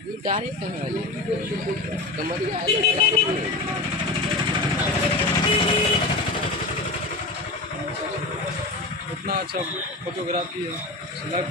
ये डायरेक्ट कहाँ है कमरिया इतना अच्छा फोटोग्राफी है लग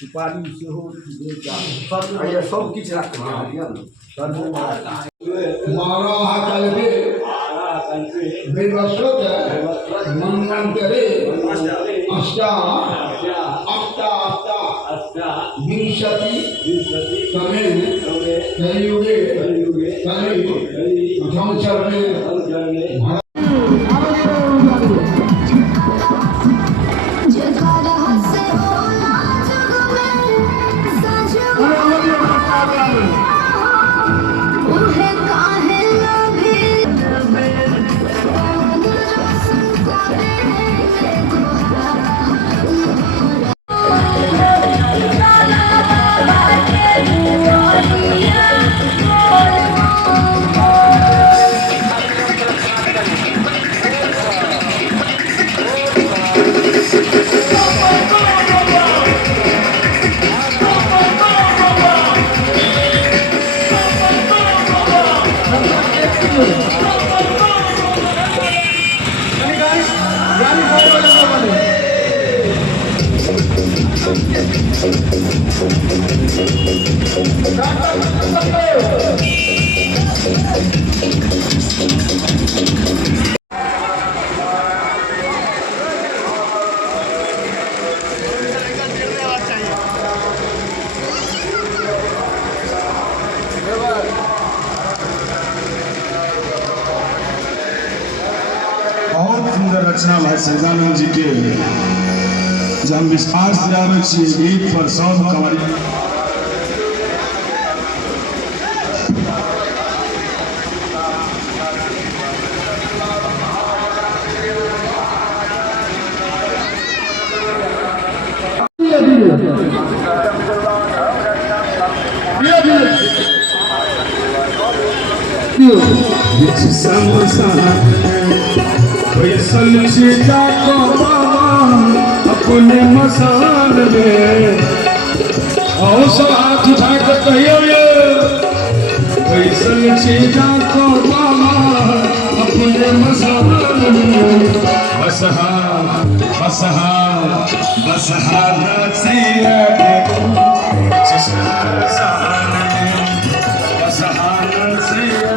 सुपारी से हो सब किछ मारा हाथ पे बेवसोत मंगंतरे अष्टा अष्टा अष्टा विंशति तमे कलियुगे कलि संचरणे बहुत सुंदर रचना भाई सजानंद जी के जब हम विश्वास दिलावे छियै गीत पर सब कवरी अपने मसान में हौसला हाथ उठा कर कहियो ये चीजा को मामा अपने मसान में बसहा बसहा बसहा नसीया बसहा नसीया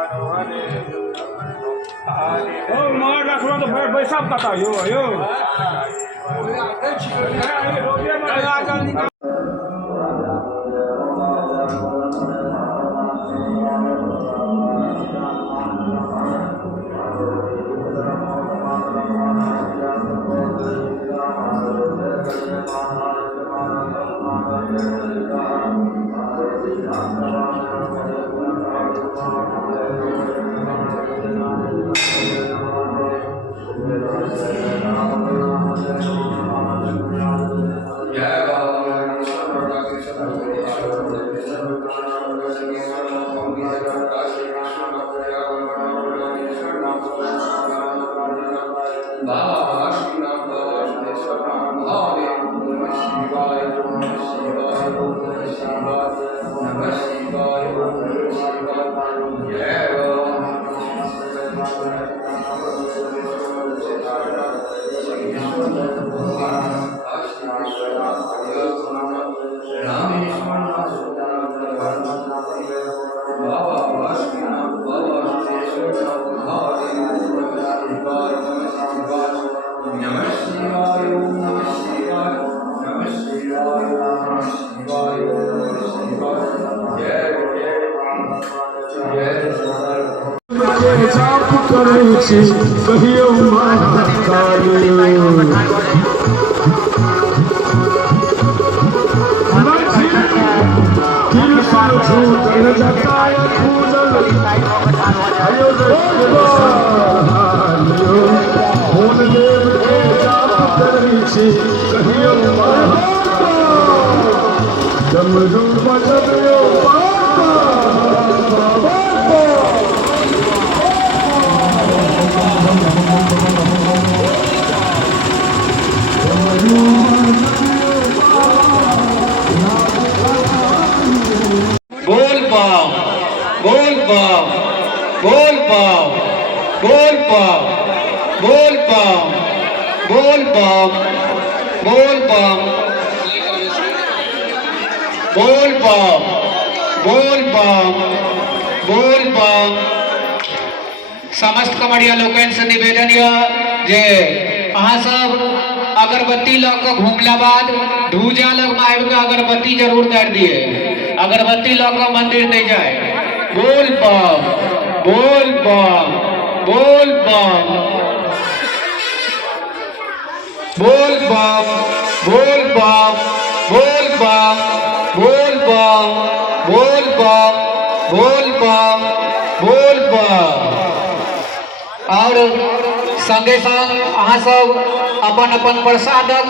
Oh, maaf lah kalau tu besar kata yo yo. जाप करै छी कहियो महाकाल कहियो डमरू बजबियो बोल पाओ बोल पाओ बोल पाओ बोल पाओ बोल पाओ बोल पाओ बोल पाओ बोल पाओ बोल पाओ बोल पाओ समस्त कमरिया लोकन से निवेदन है जे अहाँ सब अगरबत्ती लग के घूमला बाद धूजा लग में आबि के अगरबत्ती जरूर कर दिए। अगरबत्ती लग के मंदिर नहीं जाए। बोल बम बोल बम बोल बम बोल बम बोल बम बोल बम बोल बम बोल बम बोल बम बोल बम। और संगे संग अहाँ सब अपन अपन प्रसादक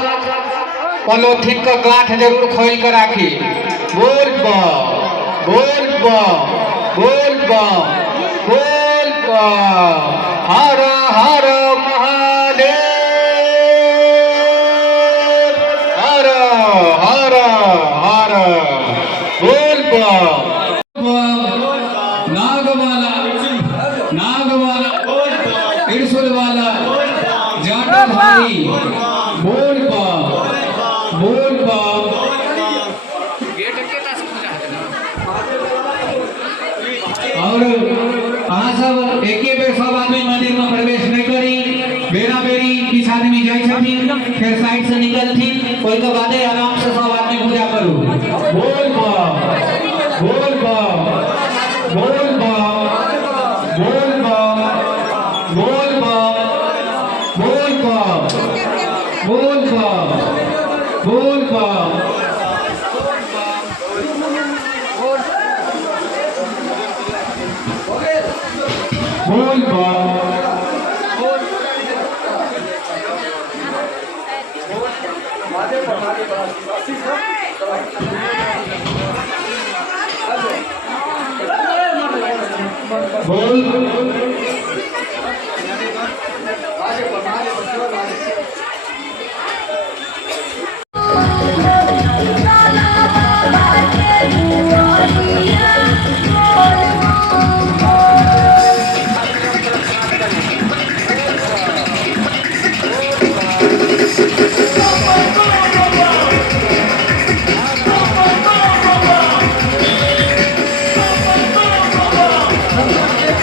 पॉलिथीन का गांठ जरूर खोल कर राखी। बोल बम बोल बम बोल बम बोल बम हर हर महादेव हर हर हर बोल बम नागवाला नागवाला त्रिशूल वाला जाटा भाई बोल बम बोल बम। और अहाँ सब एके बेर सब आदमी मंदिर में प्रवेश नहीं करी। बेरा बेरी किस आदमी जाए छथिन फिर साइड से निकलथिन कोई के बादे आराम से सब आदमी पूजा करू। बोल बम बोल बम बोल बम बोल बम बोल बम बोल बम बोल बम बोल बम बोल बम बोल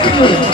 না